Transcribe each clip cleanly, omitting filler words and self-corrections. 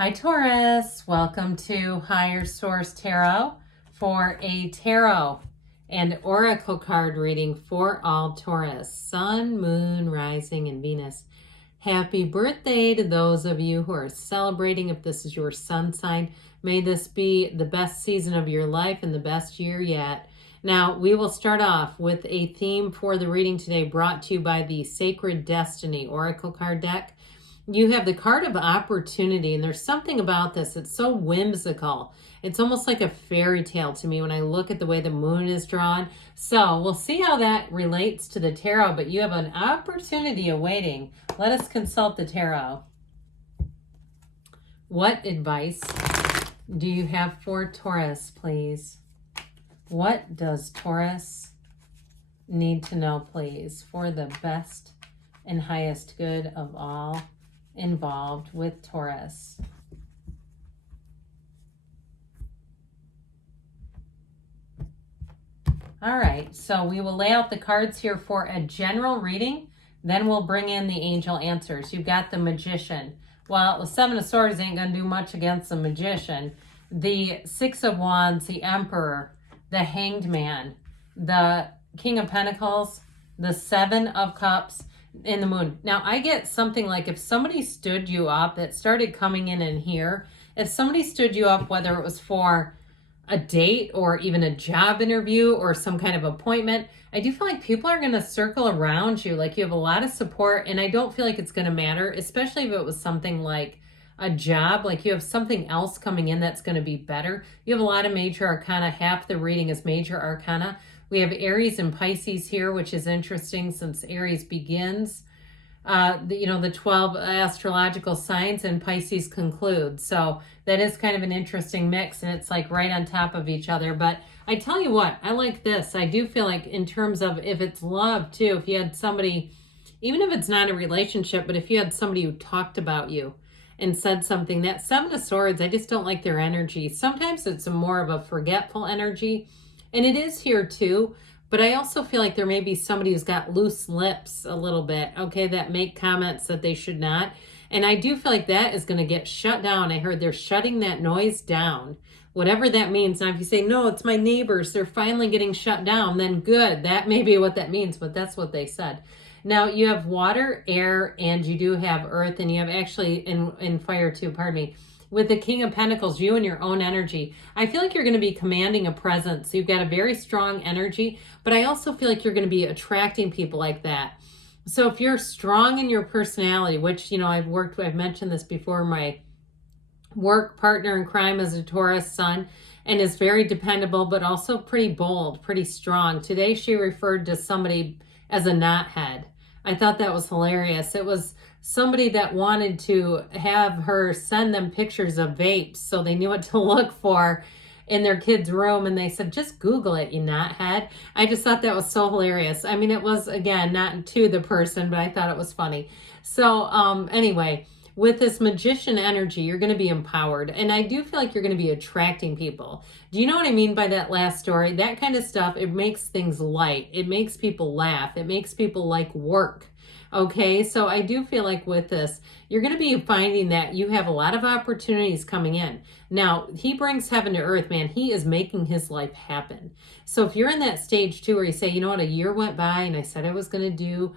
Hi Taurus, welcome to Higher Source Tarot for a tarot and oracle card reading for all Taurus, Sun, Moon, Rising, and Venus. Happy birthday to those of you who are celebrating. If this is your sun sign, may this be the best season of your life and the best year yet. Now, we will start off with a theme for the reading today brought to you by the Sacred Destiny Oracle card deck. You have the card of opportunity, and there's something about this. It's so whimsical. It's almost like a fairy tale to me when I look at the way the moon is drawn. So we'll see how that relates to the tarot, but you have an opportunity awaiting. Let us consult the tarot. What advice do you have for Taurus, please? What does Taurus need to know, please, for the best and highest good of all involved with Taurus? All right, so we will lay out the cards here for a general reading. Then we'll bring in the angel answers. You've got the Magician. Well, the Seven of Swords ain't going to do much against the Magician. The Six of Wands, the Emperor, the Hanged Man, the King of Pentacles, the Seven of Cups, in the Moon. Now, I get something like if somebody stood you up, that started coming in here, if somebody stood you up, whether it was for a date or even a job interview or some kind of appointment, I do feel like people are going to circle around you. Like you have a lot of support, and I don't feel like it's going to matter, especially if it was something like a job, like you have something else coming in that's going to be better. You have a lot of major arcana. Half the reading is major arcana. We have Aries and Pisces here, which is interesting since Aries begins, the 12 astrological signs, and Pisces concludes. So that is kind of an interesting mix, and it's like right on top of each other. But I tell you what, I like this. I do feel like in terms of if it's love too, if you had somebody, even if it's not a relationship, but if you had somebody who talked about you and said something, that Seven of Swords, I just don't like their energy. Sometimes it's a more of a forgetful energy. And it is here too, but I also feel like there may be somebody who's got loose lips a little bit, okay, that make comments that they should not. And I do feel like that is going to get shut down. I heard they're shutting that noise down, whatever that means. Now, if you say, no, it's my neighbors, they're finally getting shut down, then good. That may be what that means, but that's what they said. Now, you have water, air, and you do have earth, and you have actually in fire too, pardon me. With the King of Pentacles, you and your own energy, I feel like you're going to be commanding a presence. You've got a very strong energy, but I also feel like you're going to be attracting people like that. So if you're strong in your personality, which, I've mentioned this before, my work partner in crime is a Taurus sun and is very dependable, but also pretty bold, pretty strong. Today, she referred to somebody as a knothead. I thought that was hilarious. It was somebody that wanted to have her send them pictures of vapes so they knew what to look for in their kid's room, and they said, just Google it, you knothead. I just thought that was so hilarious. I mean, it was, again, not to the person, but I thought it was funny. So anyway, with this Magician energy, you're going to be empowered. And I do feel like you're going to be attracting people. Do you know what I mean by that last story? That kind of stuff, it makes things light. It makes people laugh. It makes people like work. Okay, so I do feel like with this, you're going to be finding that you have a lot of opportunities coming in. Now, he brings heaven to earth, man. He is making his life happen. So if you're in that stage too, where you say, you know what, a year went by and I said I was going to do,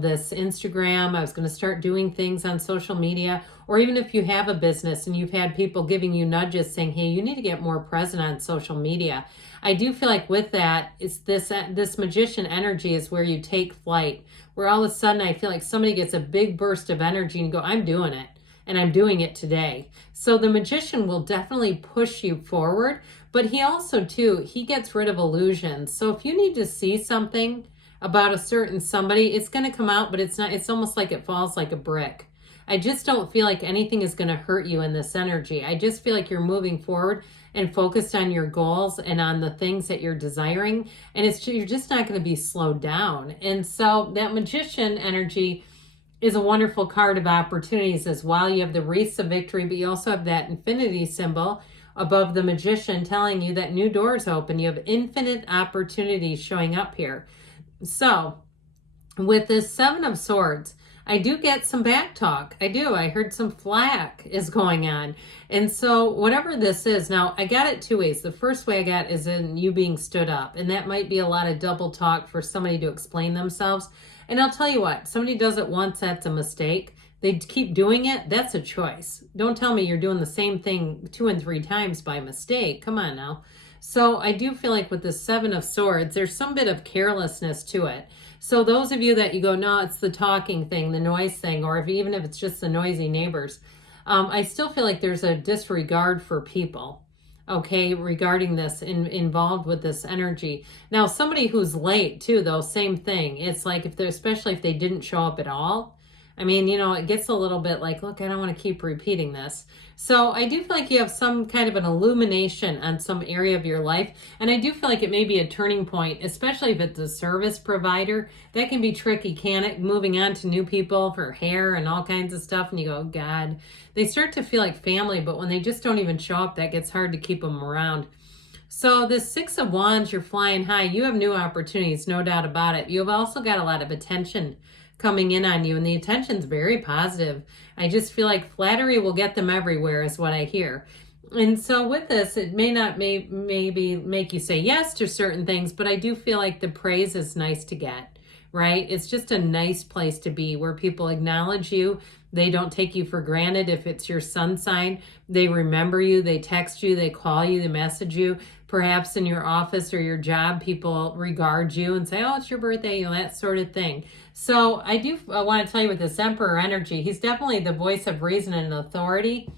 this Instagram, I was going to start doing things on social media, or even if you have a business and you've had people giving you nudges saying, hey, you need to get more present on social media. I do feel like with that, it's this Magician energy is where you take flight, where all of a sudden I feel like somebody gets a big burst of energy and go, I'm doing it, and I'm doing it today. So the Magician will definitely push you forward, but he also too, he gets rid of illusions. So if you need to see something about a certain somebody, it's going to come out, but it's not, it's almost like it falls like a brick. I just don't feel like anything is going to hurt you in this energy. I just feel like you're moving forward and focused on your goals and on the things that you're desiring. And you're just not going to be slowed down. And so that Magician energy is a wonderful card of opportunities as well. You have the wreaths of victory, but you also have that infinity symbol above the Magician telling you that new doors open. You have infinite opportunities showing up here. So with this Seven of Swords, I do get some back talk. I do. I heard some flack is going on. And so whatever this is, now I got it two ways. The first way I got is in you being stood up. And that might be a lot of double talk for somebody to explain themselves. And I'll tell you what, somebody does it once, that's a mistake. They keep doing it, that's a choice. Don't tell me you're doing the same thing 2 and 3 times by mistake. Come on now. So I do feel like with the Seven of Swords, there's some bit of carelessness to it. So those of you that you go, no, it's the talking thing, the noise thing, or even if it's just the noisy neighbors, I still feel like there's a disregard for people, okay, regarding this, involved with this energy. Now, somebody who's late too, though, same thing. It's like if they're, especially if they didn't show up at all, I mean, you know, it gets a little bit like, look, I don't want to keep repeating this. So I do feel like you have some kind of an illumination on some area of your life. And I do feel like it may be a turning point, especially if it's a service provider. That can be tricky, can it? Moving on to new people for hair and all kinds of stuff. And you go, oh, God, they start to feel like family. But when they just don't even show up, that gets hard to keep them around. So the Six of Wands, you're flying high. You have new opportunities, no doubt about it. You've also got a lot of attention coming in on you, and the attention's very positive. I just feel like flattery will get them everywhere is what I hear. And so with this, it may not maybe make you say yes to certain things, but I do feel like the praise is nice to get, right? It's just a nice place to be where people acknowledge you. They don't take you for granted. If it's your sun sign, they remember you, they text you, they call you, they message you. Perhaps in your office or your job, people regard you and say, oh, it's your birthday, you know, that sort of thing. So I do want to tell you with this Emperor energy, he's definitely the voice of reason and authority.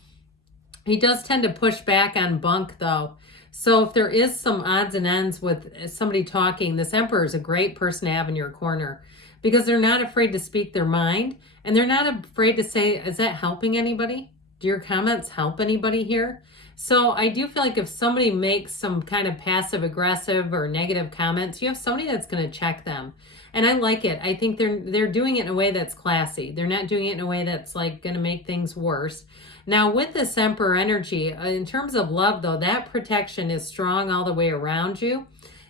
He does tend to push back on bunk, though. So if there is some odds and ends with somebody talking, this Emperor is a great person to have in your corner because they're not afraid to speak their mind and they're not afraid to say, is that helping anybody? Do your comments help anybody here? So I do feel like if somebody makes some kind of passive aggressive or negative comments, you have somebody that's going to check them. And I like it. I think they're doing it in a way that's classy. They're not doing it in a way that's like going to make things worse. Now with this Emperor energy, in terms of love though, that protection is strong all the way around you.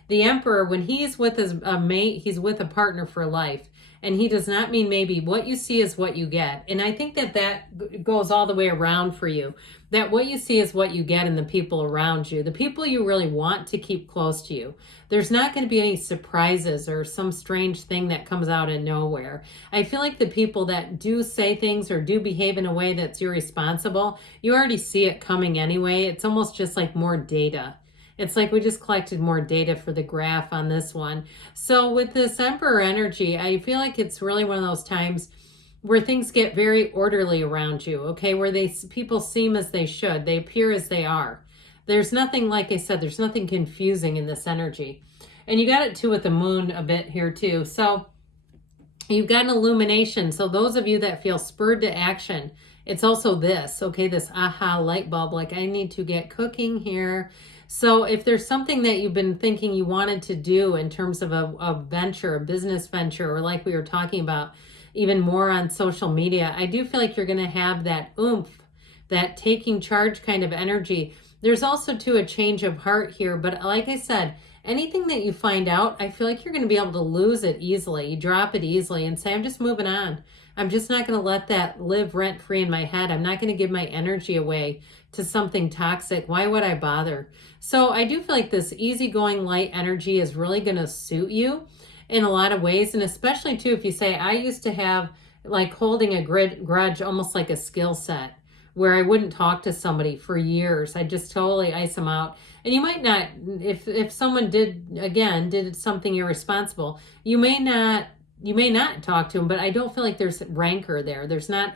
The Emperor, when he's with his mate, he's with a partner for life. And he does not mean maybe. What you see is what you get. And I think that goes all the way around for you. That what you see is what you get in the people around you. The people you really want to keep close to you. There's not going to be any surprises or some strange thing that comes out of nowhere. I feel like the people that do say things or do behave in a way that's irresponsible, you already see it coming anyway. It's almost just like more data. It's like we just collected more data for the graph on this one. So with this Emperor energy, I feel like it's really one of those times where things get very orderly around you, okay? Where people seem as they should. They appear as they are. There's nothing, like I said, there's nothing confusing in this energy. And you got it too with the moon a bit here too. So you've got an illumination. So those of you that feel spurred to action, it's also this, okay? This aha light bulb, like I need to get cooking here. So if there's something that you've been thinking you wanted to do in terms of a venture, a business venture, or like we were talking about, even more on social media, I do feel like you're going to have that oomph, that taking charge kind of energy. There's also too a change of heart here, but like I said, anything that you find out, I feel like you're going to be able to lose it easily. You drop it easily and say, I'm just moving on. I'm just not going to let that live rent free in my head. I'm not going to give my energy away to something toxic. Why would I bother? So I do feel like this easygoing light energy is really going to suit you in a lot of ways. And especially too, if you say, I used to have like holding a grudge, almost like a skill set where I wouldn't talk to somebody for years. I just totally ice them out. And you might not, if someone did something irresponsible, you may not talk to them, but I don't feel like there's rancor there. There's not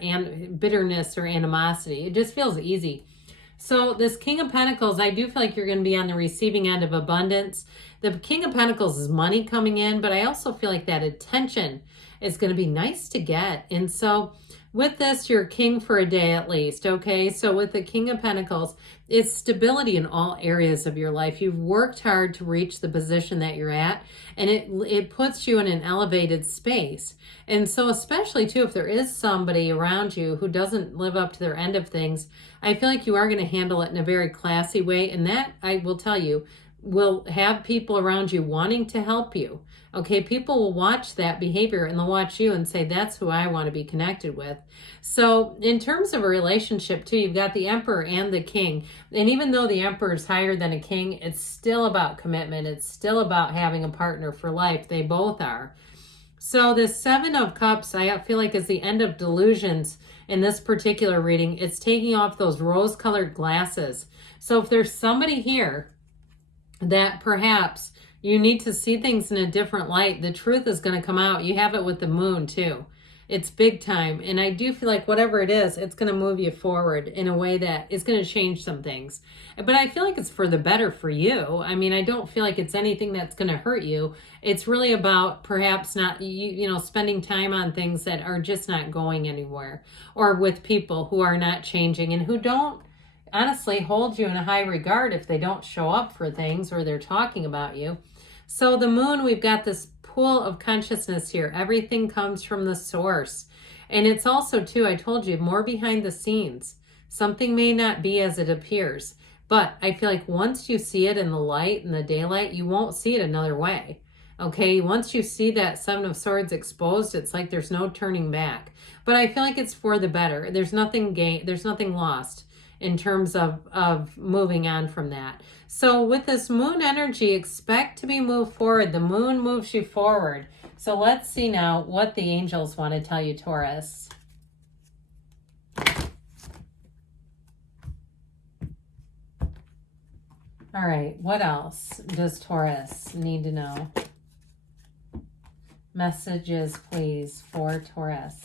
bitterness or animosity. It just feels easy. So this King of Pentacles, I do feel like you're going to be on the receiving end of abundance. The King of Pentacles is money coming in, but I also feel like that attention is going to be nice to get. And so with this, you're king for a day at least, okay? So with the King of Pentacles, it's stability in all areas of your life. You've worked hard to reach the position that you're at, and it puts you in an elevated space. And so especially too, if there is somebody around you who doesn't live up to their end of things, I feel like you are going to handle it in a very classy way. And that, I will tell you, will have people around you wanting to help you. Okay, people will watch that behavior and they'll watch you and say, that's who I want to be connected with. So in terms of a relationship too, you've got the Emperor and the King. And even though the Emperor is higher than a king, it's still about commitment. It's still about having a partner for life. They both are. So the Seven of Cups, I feel like, is the end of delusions in this particular reading. It's taking off those rose-colored glasses. So if there's somebody here that perhaps you need to see things in a different light, the truth is going to come out. You have it with the moon too. It's big time. And I do feel like whatever it is, it's going to move you forward in a way that is going to change some things. But I feel like it's for the better for you. I mean, I don't feel like it's anything that's going to hurt you. It's really about perhaps not, you know, spending time on things that are just not going anywhere, or with people who are not changing and who don't honestly hold you in a high regard if they don't show up for things or they're talking about you. So the moon, we've got this pool of consciousness here. Everything comes from the source. And it's also too, I told you, more behind the scenes. Something may not be as it appears, but I feel like once you see it in the light, in the daylight, you won't see it another way. Okay, once you see that Seven of Swords exposed, it's like there's no turning back. But I feel like it's for the better. There's nothing gained, there's nothing lost in terms of moving on from that. So with this moon energy, expect to be moved forward. The moon moves you forward. So let's see now what the angels want to tell you, Taurus. All right, what else does Taurus need to know? Messages, please, for Taurus.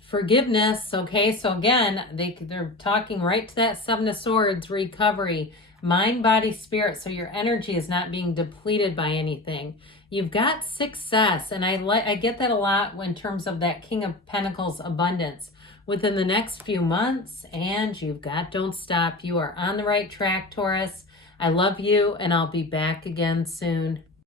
Forgiveness. Okay, so again, they're talking right to that Seven of Swords, recovery, mind, body, spirit. So your energy is not being depleted by anything. You've got success, and I get that a lot in terms of that King of Pentacles abundance within the next few months. And you've got don't stop. You are on the right track, Taurus. I love you, and I'll be back again soon.